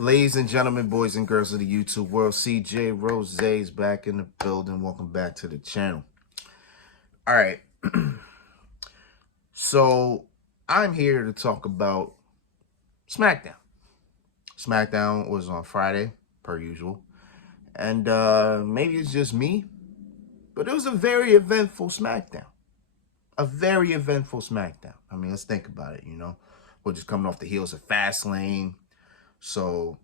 Ladies and gentlemen, boys and girls of the YouTube world, CJ Rose's back in the building. Welcome back to the channel. All right. So, I'm here to talk about Smackdown. Smackdown was on Friday, per usual. And maybe it's just me, but it was a very eventful Smackdown. A very eventful Smackdown. I mean, let's think about it, We're just coming off the heels of Fastlane. So,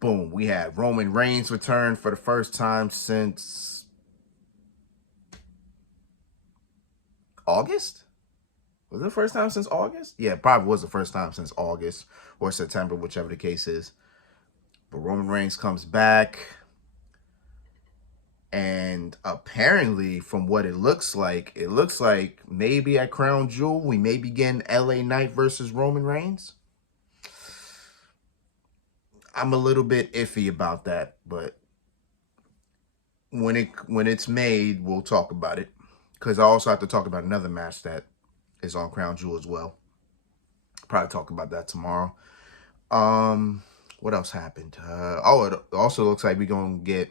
boom, we had Roman Reigns return for the first time since August? Was it the first time since August? Yeah, it probably was the first time since August or September, whichever the case is. But Roman Reigns comes back. And apparently, from what it looks like maybe at Crown Jewel, we may be getting LA Knight versus Roman Reigns. I'm a little bit iffy about that, but when it's made, we'll talk about it. Because I also have to talk about another match that is on Crown Jewel as well. Probably talk about that tomorrow. What else happened? It also looks like we're going to get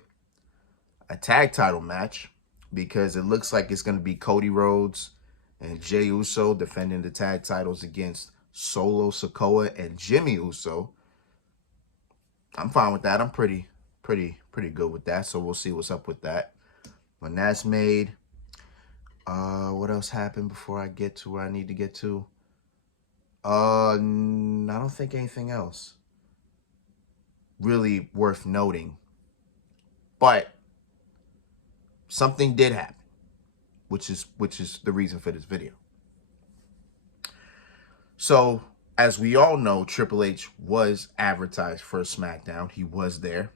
a tag title match, because it looks like it's going to be Cody Rhodes and Jey Uso defending the tag titles against Solo Sikoa and Jimmy Uso. I'm fine with that. I'm pretty good with that. So we'll see what's up with that when that's made. What else happened before I get to where I need to get to? I don't think anything else really worth noting. But something did happen, which is the reason for this video. So, as we all know, Triple H was advertised for Smackdown. He was there.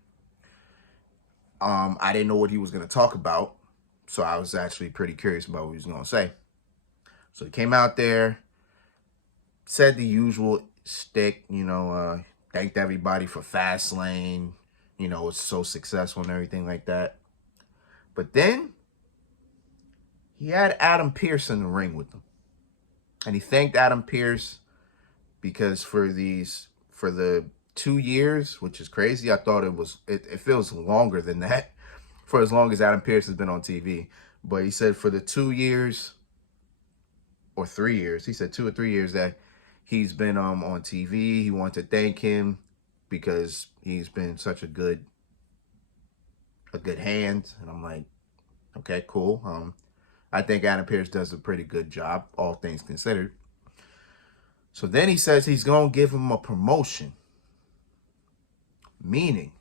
I didn't know what he was going to talk about, so I was actually pretty curious about what he was going to say. So he came out there, said the usual stick, thanked everybody for Fastlane, it's so successful and everything like that. But then he had Adam Pearce in the ring with him. And he thanked Adam Pearce because for the 2 years, which is crazy. I thought it feels longer than that, for as long as Adam Pearce has been on TV. But he said for the 2 years or 3 years, he said 2 or 3 years that he's been on TV. He wanted to thank him because he's been such a good hand. And I'm like, okay, cool. I think Adam Pearce does a pretty good job, all things considered. So then he says he's going to give him a promotion. Meaning,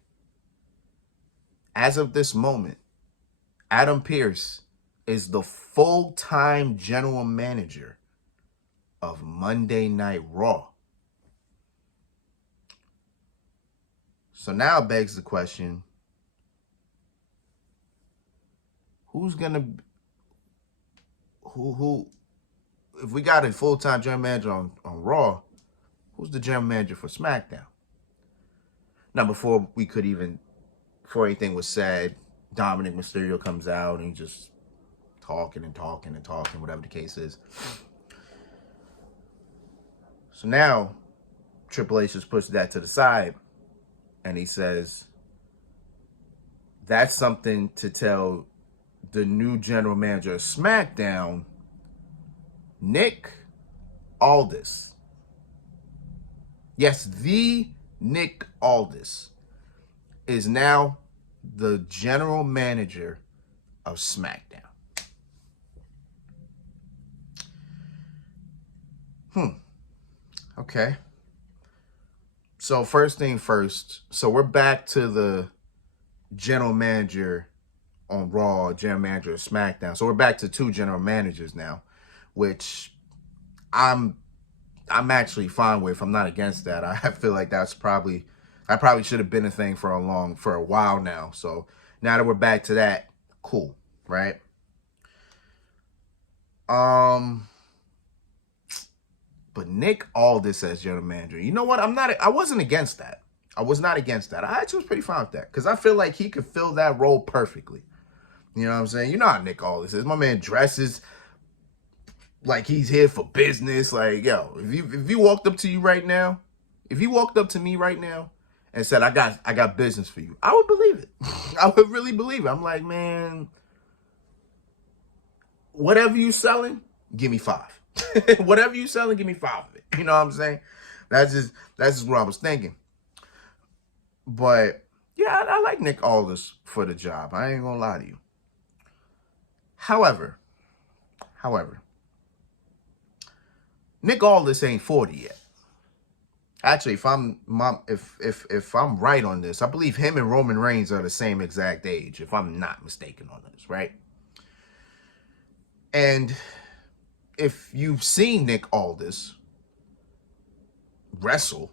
as of this moment, Adam Pearce is the full-time general manager of Monday Night Raw. So now it begs the question, who's going to... Who, if we got a full-time general manager on Raw, who's the general manager for SmackDown? Now, before anything was said, Dominic Mysterio comes out and just talking, whatever the case is. So now, Triple H just puts that to the side, and he says, that's something to tell the new general manager of SmackDown, Nick Aldis. Yes, the Nick Aldis is now the general manager of SmackDown. Okay. So first thing first, so we're back to the general manager on Raw, general manager of SmackDown. So we're back to 2 general managers now, which I'm actually fine with. I'm not against that. I feel like that probably should have been a thing for a while now. So now that we're back to that, cool, right? But Nick Aldis as general manager, you know what? I wasn't against that. I was not against that. I actually was pretty fine with that because I feel like he could fill that role perfectly. You know what I'm saying? You know how Nick Aldis is. My man dresses like he's here for business. Like, yo, if you walked up to you right now, if you walked up to me right now and said, I got business for you, I would believe it. I would really believe it. I'm like, man, whatever you selling, give me 5. Whatever you selling, give me 5 of it. You know what I'm saying? That's just what I was thinking. But yeah, I like Nick Aldis for the job. I ain't gonna lie to you. However, Nick Aldis ain't 40 yet. Actually, if I'm right on this, I believe him and Roman Reigns are the same exact age, if I'm not mistaken on this, right? And if you've seen Nick Aldis wrestle,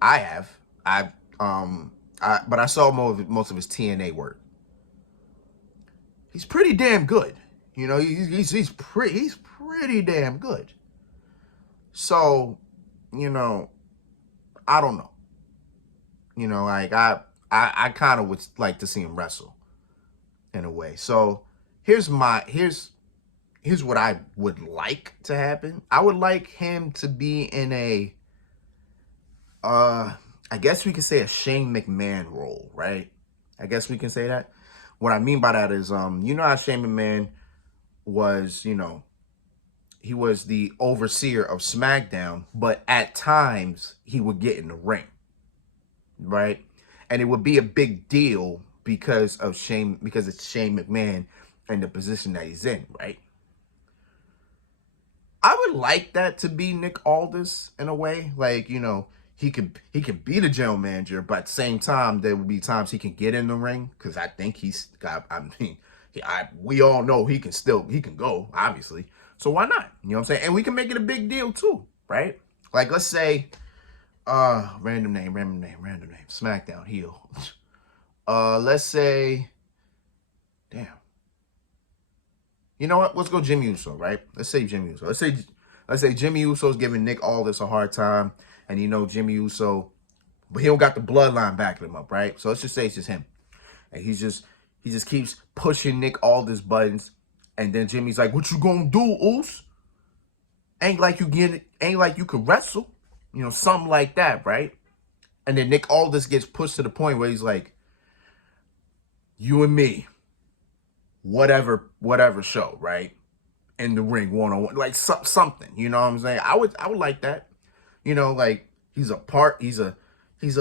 I have. But I saw most of his TNA work. He's pretty damn good. You know, he's pretty damn good. So, you know, I don't know. You know, like I kind of would like to see him wrestle in a way. So here's what I would like to happen. I would like him to be in a I guess we could say a Shane McMahon role, right? I guess we can say that. What I mean by that is, you know how Shane McMahon was, you know, he was the overseer of Smackdown, but at times he would get in the ring, right? And it would be a big deal because it's Shane McMahon and the position that he's in, right? I would like that to be Nick Aldis in a way, like, you know, he could be the general manager, but at the same time, there would be times he can get in the ring because I think he's got. I mean, we all know he can go, obviously. So why not? You know what I'm saying? And we can make it a big deal too, right? Like, let's say, random name, Smackdown heel. Let's say, damn. You know what? Let's go Jimmy Uso, right? Let's say Jimmy Uso. Let's say Jimmy Uso's giving Nick Aldis a hard time. And you know Jimmy Uso, but he don't got the bloodline backing him up, right? So let's just say it's just him. And he just keeps pushing Nick Aldis buttons. And then Jimmy's like, what you gonna do, Oos? Ain't like you could wrestle. You know, something like that, right? And then Nick Aldis gets pushed to the point where he's like, you and me, whatever show, right? In the ring, one-on-one, like something, you know what I'm saying? I would like that. You know, like he's a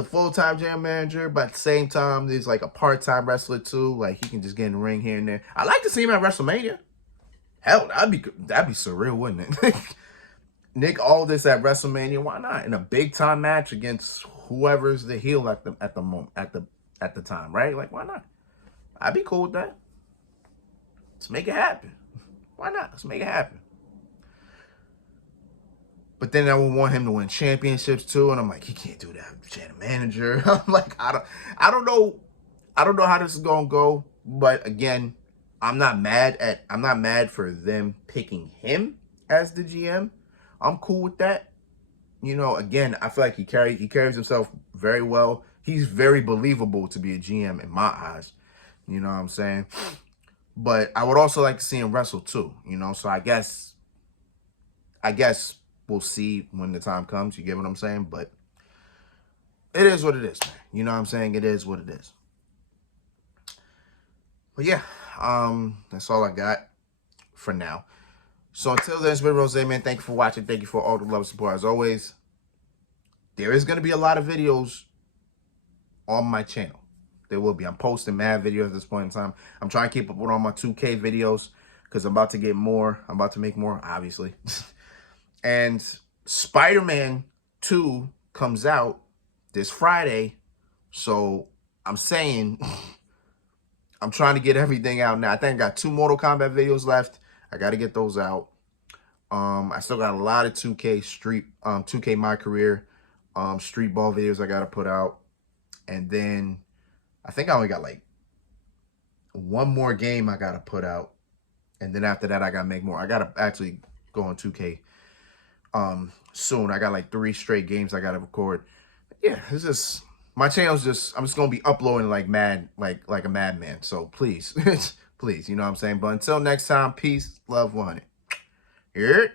full-time general manager, but at the same time, he's like a part-time wrestler too. Like he can just get in the ring here and there. I like to see him at WrestleMania. Hell, that'd be surreal, wouldn't it? Nick Aldis at WrestleMania, why not? In a big-time match against whoever's the heel at the time, right? Like, why not? I'd be cool with that. Let's make it happen. Why not? Let's make it happen. But then I would want him to win championships too, and I'm like, he can't do that. General manager. I'm like, I don't know how this is gonna go. But again, I'm not mad for them picking him as the GM. I'm cool with that. You know, again, I feel like he carries himself very well. He's very believable to be a GM in my eyes. You know what I'm saying? But I would also like to see him wrestle too. You know, so I guess we'll see when the time comes. You get what I'm saying? But it is what it is, man. You know what I'm saying? It is what it is. But yeah, that's all I got for now. So until then, it's been Rose, man. Thank you for watching. Thank you for all the love and support. As always, there is going to be a lot of videos on my channel. There will be. I'm posting mad videos at this point in time. I'm trying to keep up with all my 2K videos because I'm about to get more. I'm about to make more, obviously. And Spider-Man 2 comes out this Friday. So I'm saying I'm trying to get everything out now. I think I got 2 Mortal Kombat videos left. I got to get those out. I still got a lot of 2K My Career, Street Ball videos I got to put out. And then I think I only got like 1 more game I got to put out. And then after that, I got to make more. I got to actually go on 2K soon. I got like 3 straight games I got to record. Yeah, it's just, my channel's just, I'm just going to be uploading like mad, like a madman. So please, please, you know what I'm saying? But until next time, peace, love, 100. Here.